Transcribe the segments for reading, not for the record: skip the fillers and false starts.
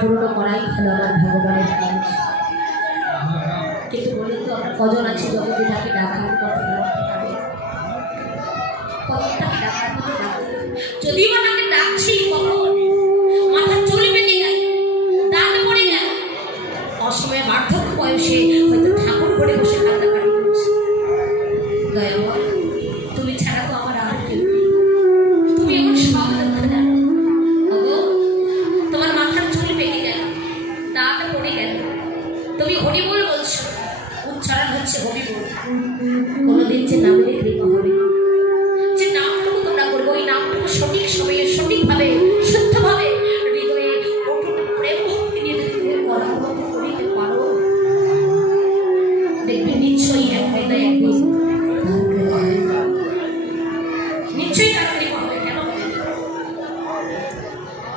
পূর্ণ করাই হলো আমার ভগবানের কাজ। কিন্তু বলুন তো আমরা কজন আছি জগতে তাকে ডাকার কথা যদি বা তাকে ডাকছি কখন মাথার চুল বেঁধে যায়, দাঁত পড়ে যায়, অসময়ে বার্ধক্য বয়সে হয়তো ঠাকুর করে বসে কান্নাকাটি করছে। দয়াময় তুমি ছাড়া তো আমার আর কেউ, তুমি এমন সব দুঃখ জানো। তোমার মাথার চুল বেঁধে গেল, দাঁত পড়ে গেল, তুমি হরিবোল বলছো, উচ্চারণ হচ্ছে হরিবোল। কোনোদিন যে নামের কৃপা হবে, যে নামটুকু তোমরা করবো, ওই নামটুকু সঠিক সময়ে সঠিকভাবে শুদ্ধভাবে হৃদয়ে অটুট প্রেম ভক্তি নিয়ে যদি কর্মরত করিতে পারো, দেখবে নিশ্চয়ই এক হৃদয় একদিন নিশ্চয়ই তার কৃপা হবে। কেন হবে?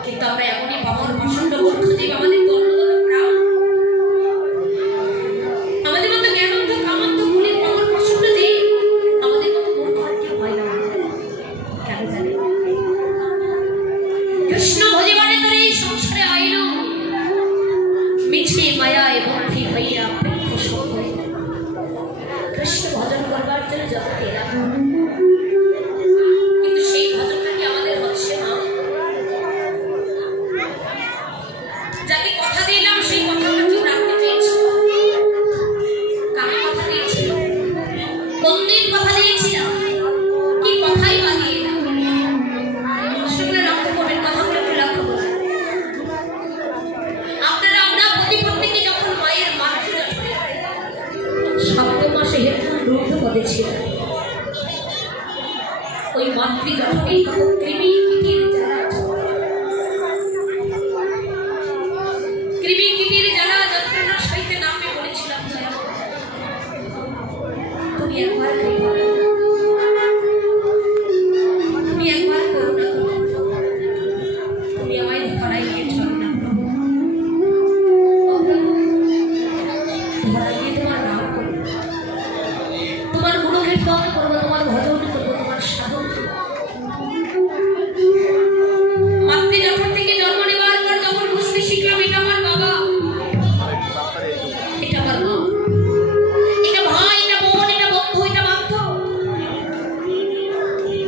কিন্তু আমরা এমনই বাবার প্রচন্ড মূর্খ যে আমাদের কৃষ্ণ ভজন করবার জন্য জগতে এলাম, কিন্তু সেই ভজনটা কি আমাদের হচ্ছে না? যাকে কথা দিলাম সেই কথাটা কেউ রাখতে চেয়েছি? কাকে কথা দিয়েছিল? কোন দিন কথা দিয়েছিলাম? কি কথাই বা দিয়েলাম? সেগুলো লক্ষ্য করবেন, কথাগুলো একটু লক্ষ্য করবেন। আমরা প্রতিপত্তিকে যখন মায়ের মাতৃকা সপ্তম মাসে রুদ্ধ পদে ছিল, ওই মাতৃজঠরেই কত কৃমি কীটের জ্বালা যন্ত্রণা সইতে নামে বলেছিলাম, তুমি একবার তুমি একবার করুণা করো, তুমি আমায় ধরাই দিয়ে চলো না, ধরাই দিয়ে তোমার নাম করবো, তোমার গুণকীর্তন করবো, তোমার ভজন করবো, তোমার সাধন করবো। মাতৃজঠর থেকে জন্ম নেবার পর যখন বুঝতে শিখলাম এটা আমার বাবা, এটা আমার মা, এটা ভাই, এটা বোন, এটা বন্ধু, এটা বান্ধব,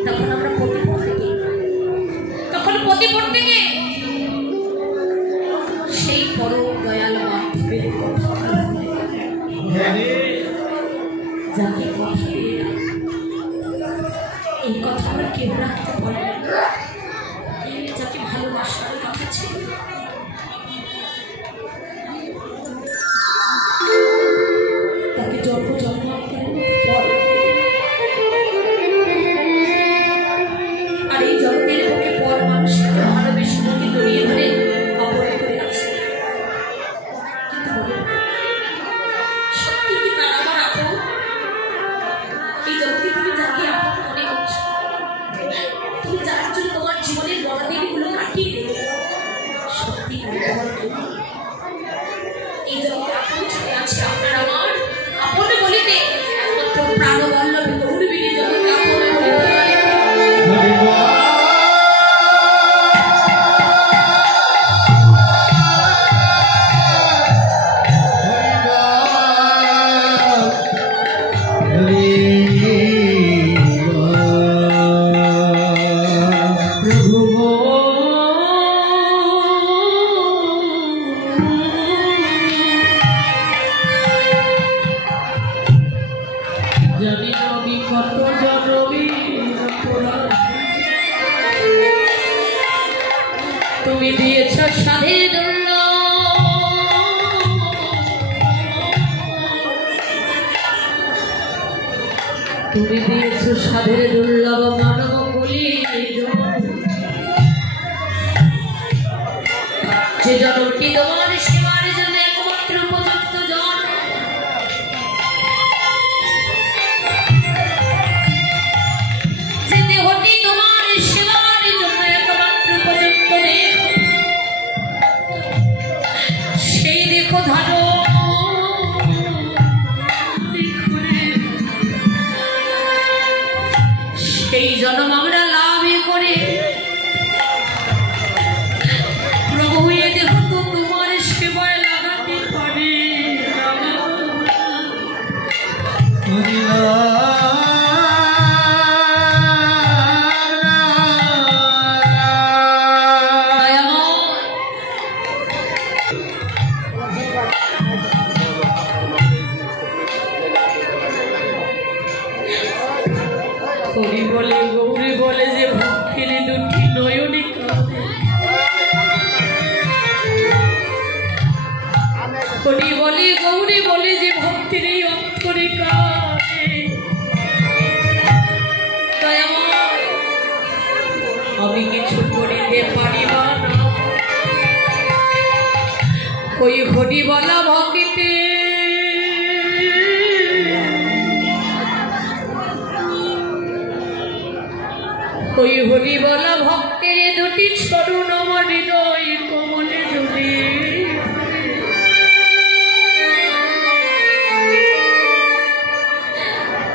তখন আমরা প্রতিপদ থেকে সেই পরম দয়াল মাতৃর কথা যাকে কথা দিলাম, এই কথা আমরা কেউ রাখতে পারবো না। যাকে ভালোবাসার কথা ছিল, তাকে জন্ম জন্মান্তরের পর আর এই জন্মের বুকে পর মানুষকে ভালোবেসে বুকে জড়িয়ে ধরে অপরাধ করে আছে। কিন্তু সত্যি কি তার আমার আপন? এই জগতে তুমি যাকে আপন মনে করছো, তুমি যার জন্য তোমার জীবনের বড়দিনগুলো কাটিয়ে দেবে, সত্যি এই জগতে আপন ছুটে আছে আপনার আমার আপন বলিতে একমাত্র প্রাণবল্লভ গৌরবীর জগতে আপন বলিতে তুমি দিয়েছ সাধের তুমি দিয়েছ সাধের দুর্লভ মানব বলি, যে জনটি তোমার সেবার জন্য একমাত্র উপযুক্ত জন, যে দেহটি তোমার সেবার জন্য একমাত্র উপযুক্ত দেহ, সেই দেখো ধারো সেই জন্ম আমরা লাভ করে প্রভু এ দেহ তো আমি কিছু করিতে পারিব না ওই হরিবলা ভক্তিতে ওই হরিবলা ভক্তের দুটি চরণ আমার হৃদয় কোমলে জড়ি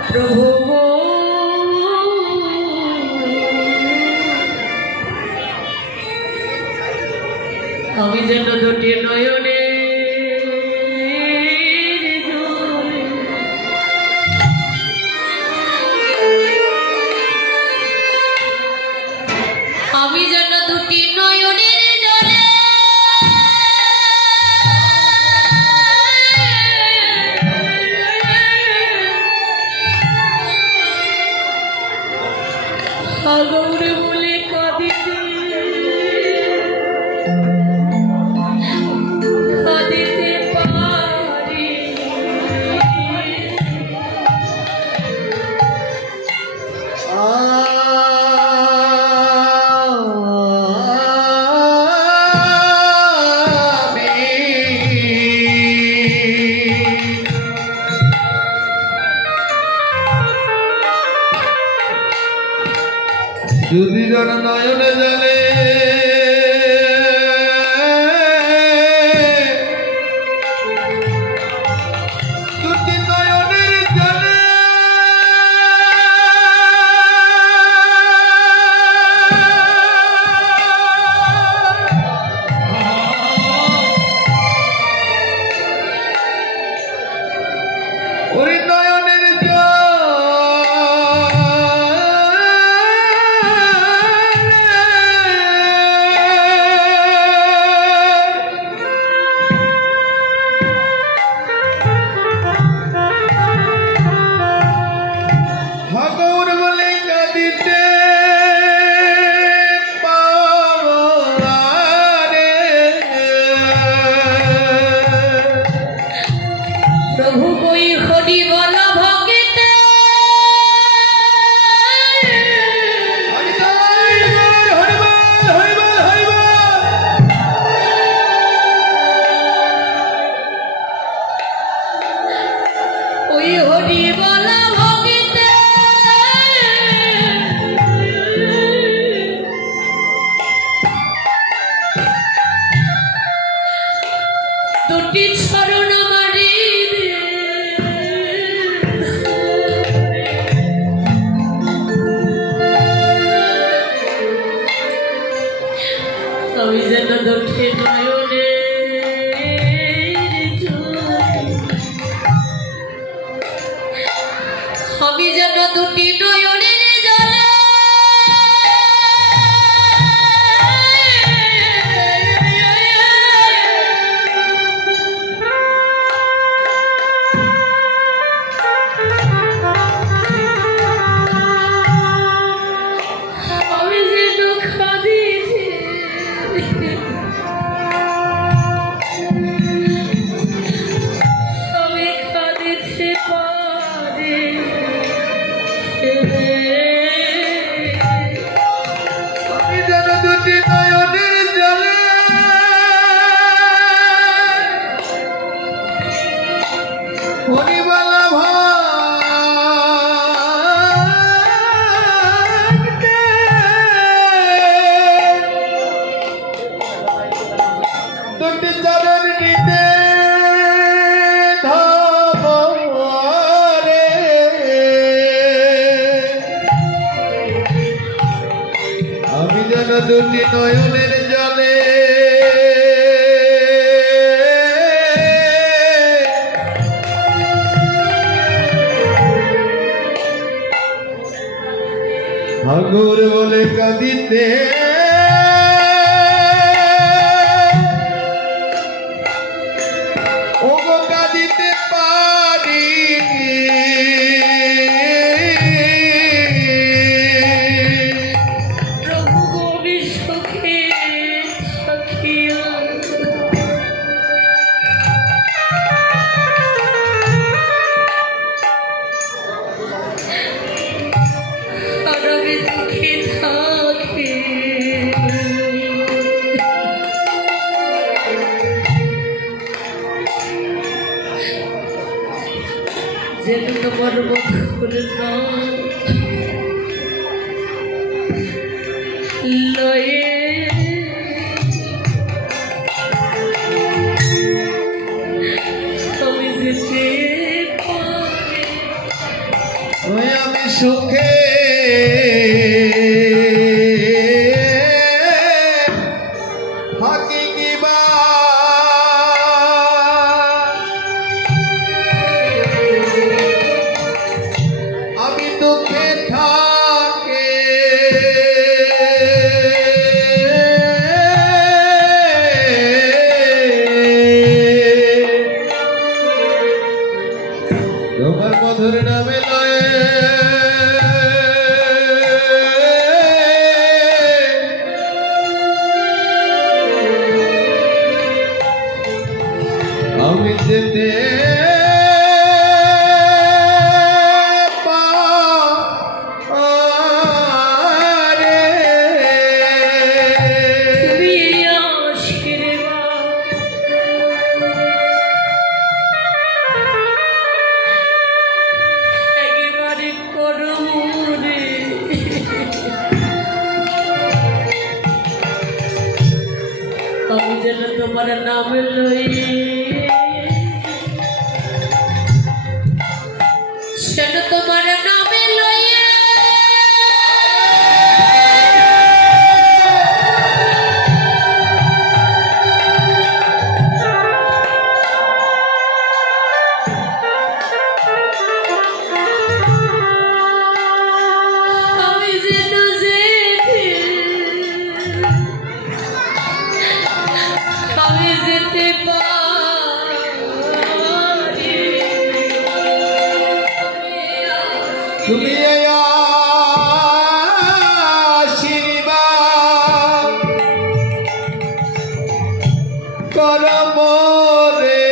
প্রভু আমি যেন দুটি নয়নে আমি যেন দুটি নয়নের জলে সাগর বলে কাঁদিতে কাঁদিতে পারি যদি জন নয়নে জলে দুটি নয়নের জলে ওই নয়নের প্রভু কই হরিবলা ভক্তিতে ওই হরিবলা ভক্তিতে দুটি চরণ মারি আমি যেন দুটি নয়নে আমি যেন দুটি নয়নের জলে আমি যেন কাঁদিতে আমি কাঁদিতে পারি আমি যেন দুটি নয়নের জলে হরিবলা ভক্তে দুটি চরণ নিতে ধরে আমি যেন দুটি নয়নের জলে হাঙ্গর বলে কাঁদিতে ওগো কাঁদিতে পারি প্রভু আমি সুখে থাকিয়া আর আমি দুঃখে থাকি আমার মধুর নাম লয়ে আমি যেতে ওই আমি সুখে থাকি কিবা আমি দুঃখে থাকে তোমার মধুর নামে লয়ে আমি যেতে পারে তুমি আশীর্বাদ একেবারে করো রে আমি যেন তোমার নাম লই যেন তোমার নামে লইয়া আমি যেন আমি যেতে পারি তুমি আশীর্বাদ করো মোরে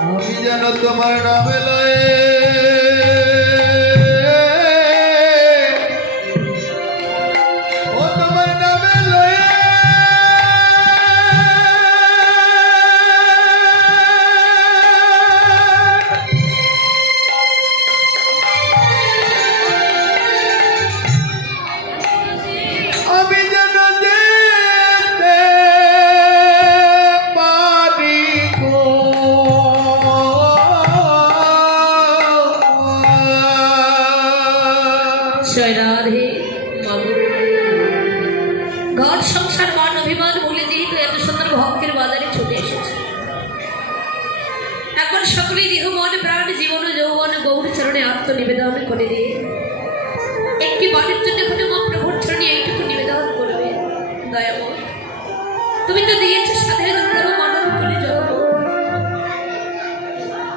আমি যেন তোমার নামে লয়ে ও তোমার নামে লয়ে আমি যেন যেতে পারি গো জয় রাধে বাবু ঘর সংসার মান অভিমান বলে যেহেতু এত সুন্দর ভক্তের বাজারে ছুটে এসেছে এখন সকলেই দেহ মন প্রাণ জীবন যৌবন গৌর চরণে আত্মনিবেদন করে দিয়ে একটি বাণের জন্য কোনো মা প্রভুর চরণে এইটুকু নিবেদন করবে দয়াময় তুমি তো দিয়েছো সাধের ধর্ম মানব করে জন্ম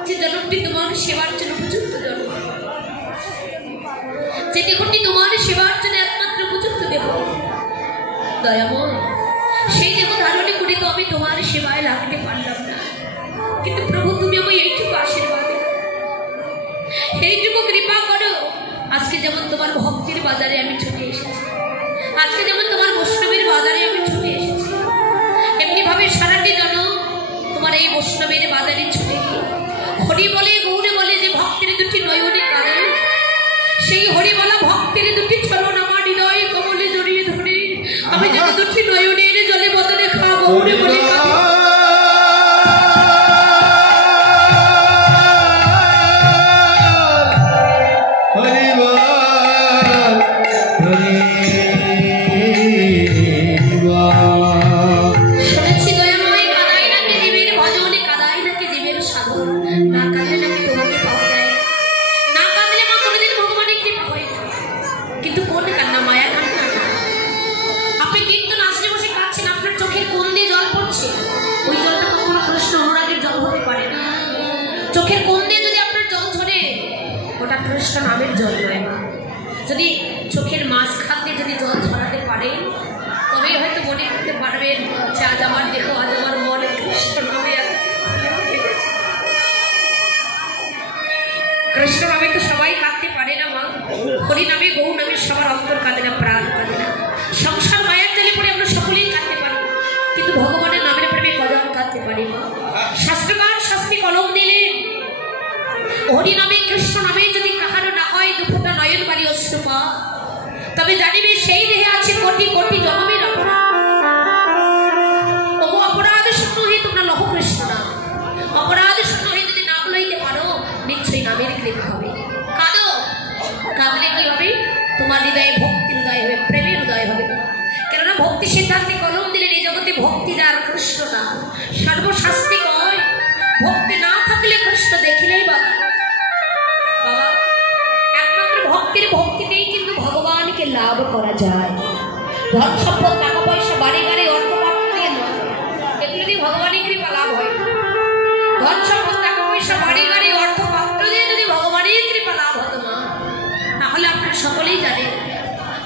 যে জন্মটি তোমার সেবার জন্য উপযুক্ত জন্ম যে দেহটি তোমার সেবার জন্য একমাত্র উপযুক্ত দেহ দয়াময় সেই দেহ ধারণে করে তো আমি তোমার সেবায় লাগতে পারলাম না কিন্তু প্রভু তুমি আমায় এইটুকু আশীর্বাদ এইটুকু কৃপা করো আজকে যেমন তোমার ভক্তির বাজারে আমি ছুটে এসেছি আজকে যেমন তোমার বৈষ্ণবের বাজারে আমি ছুটে এসেছি এমনি ভাবে সারাটি জন তোমার এই বৈষ্ণবের বাজারে ছুটে গিয়ে হরি বলে গৌরে বলে যে ভক্তের দুটি নয়নে কাঁদে সেই হরিবলা ভক্তের দুটি চরণ আমার হৃদয় কমলে জড়িয়ে ধরে আমি যেন দুটি নয়নের জলে বদলে খাওয়া গৌরে বলে কাঁদি শুনেছি দয়াময় কাদাই নাকি জীবের ভজন কাদাই নাকি জীবের সাধন না কাঁদলে নাকি তোমাকে পাওয়া যায় না কাঁদলে মা কোনোদিন ভগবানের কৃপা হয় না কিন্তু কোন কান্না মায়া কান্না না আপনি কিন্তু নাচতে বসে কাঁদছেন আপনার চোখের কোন দিয়ে জল পড়ছে ওই জলটা কখনো কৃষ্ণ অনুরাগের জল হতে পারে না চোখের কোন দিয়ে যদি আপনার জল ঝরে ওটা কৃষ্ণ নামের জল নয় যদি চোখের মাঝখানে যদি জল ঝরাতে পারেন তবেই হয়তো মনে করতে পারবেন যে আজ আমার দেহ আজ আমার মনে কৃষ্ণ নামে কৃষ্ণ নামে তো সবাই কাঁদতে পারে না মা হরি নামে গৌ নামে সবার অন্তর কাঁদে না প্রাণ কাঁদে না সংসার মায়ার জালে পড়ে আমরা সকলে হরি নামে কৃষ্ণ নামে যদি কাহারো না হয় দুফোঁটা নয়ন বাড়ি অশ্রুপা, তবে জানিবে সেই দেহে আছে কোটি কোটি জন্মের অপরাধ। তবু অপরাধ শূন্য হয়ে তোমরা লহ কৃষ্ণ নাম, অপরাধ শূন্য হয়ে যদি নাম লইতে পারো নিশ্চয়ই নামের কৃপা হবে। কাঁদো, কাঁদলে কি হবে? তোমার হৃদয়ে ভক্তির উদয় হবে, প্রেমের উদয় হবে। কেননা ভক্তি সিদ্ধান্তে কলম দিলেন এই জগতে ভক্তি যার কৃষ্ণ নাম সর্বশাস্ত্রে কয়, ভক্তি না থাকলে কৃষ্ণ দেখিলেই বাবা। বাবা, একমাত্র ভক্তির ভক্তিতেই কিন্তু ভগবানকে লাভ করা যায়। ধন সম্পদ টাকা পয়সা বাড়ি গাড়ি অর্থ পাত্র দিয়ে নয়, এগুলো দিয়ে ভগবানের কৃপা লাভ হয়। ধন সম্পদ টাকা পয়সা বাড়ি গাড়ি অর্থ পাত্র দিয়ে যদি ভগবানের কৃপা লাভ হতো না, তাহলে আপনারা সকলেই জানেন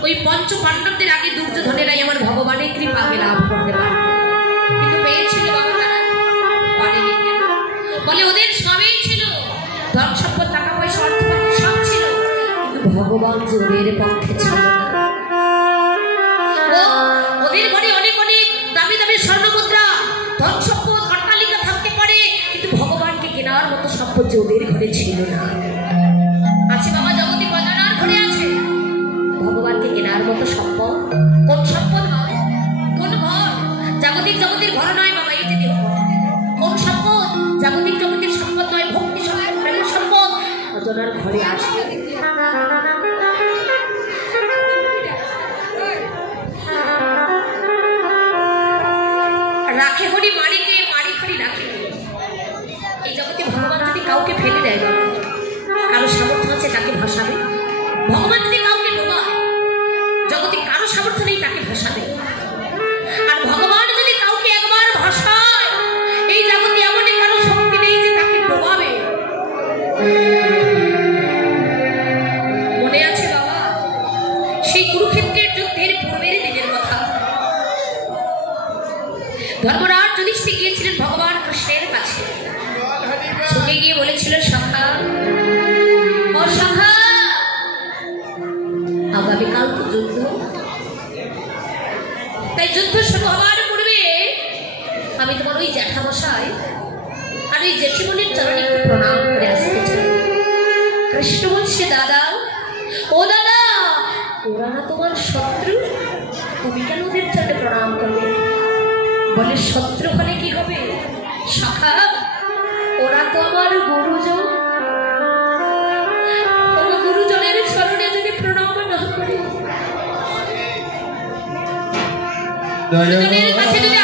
ওই পঞ্চ পাণ্ডবদের আগে দুর্যোধনেরাই আমার ভগবানের কৃপাকে লাভ করতে পারে। কিন্তু পেয়েছিল বাবা তারা পারেনি কেন? বলে ওদের সবই ছিল, ধন সম্পদ টাকা পয়সা অর্থপাত্র সব ছিল, কিন্তু ভগবান যে ওদের পক্ষে ছিল না। ওদের ঘরে অনেক অনেক দামি দামি স্বর্ণ মুদ্রা ধন সম্পদ অট্টালিকা থাকতে পারে, কিন্তু ভগবানকে কেনার মতো সম্পদ যে ওদের ঘরে ছিল না। আছে বাবা, জগতে গজানার ঘরে আছে, ভগবানকে কেনার মতো সম্পদ কোন সম্পদ নয়, কোন ঘর? জাগতিক জগতের ঘর নয় বাবা, এই যে দেহ। কোন সম্পদ? জাগতিক জগতের সম্পদ নয়, ভক্তি সম্পদ, প্রেম সম্পদ অজনার ঘরে আছে। রাখে হরি মারিকে, মারি হরি রাখে। এই জগতে ভগবান যদি কাউকে ফেলে দেয় বাবা, কারো সামর্থ্য আছে তাকে ভাসাবে। ভগবান যদি কাউকে ডোবায়, জগতে কারো সামর্থ্য নেই তাকে ভাসাবে। আর ভগবান যদি কাউকে একবার ভাসায়, এই জগতে এমন কারো শক্তি নেই যে তাকে ডোবাবে। মনে আছে বাবা সেই কুরুক্ষেত্রের যুদ্ধের পূর্বের দিনের কথা? ধর্মরাজ যুধিষ্ঠির গিয়েছিলেন ভগবান কৃষ্ণের কাছে, সঙ্গে গিয়ে বলেছিল, সখা ও সখা, আগামীকাল তো যুদ্ধ, তাই যুদ্ধ শুরু হওয়ার পূর্বে আমি তোমার ওই জ্যাঠামশাই আর ওই জেঠিমনির চরণে একটু প্রণাম করে আসতে চাই। কৃষ্ণ বলছে, দাদা ও দাদা, ওরা না তোমার শত্রু, তুমি কেন ওদের চরণে প্রণাম করবে? বলে, শত্রু হলে কি হবে সখা, ওরা তো আমার গুরুজন, গুরুজনের চরণে যদি প্রণাম না করে, গুরুজনের কাছে যদি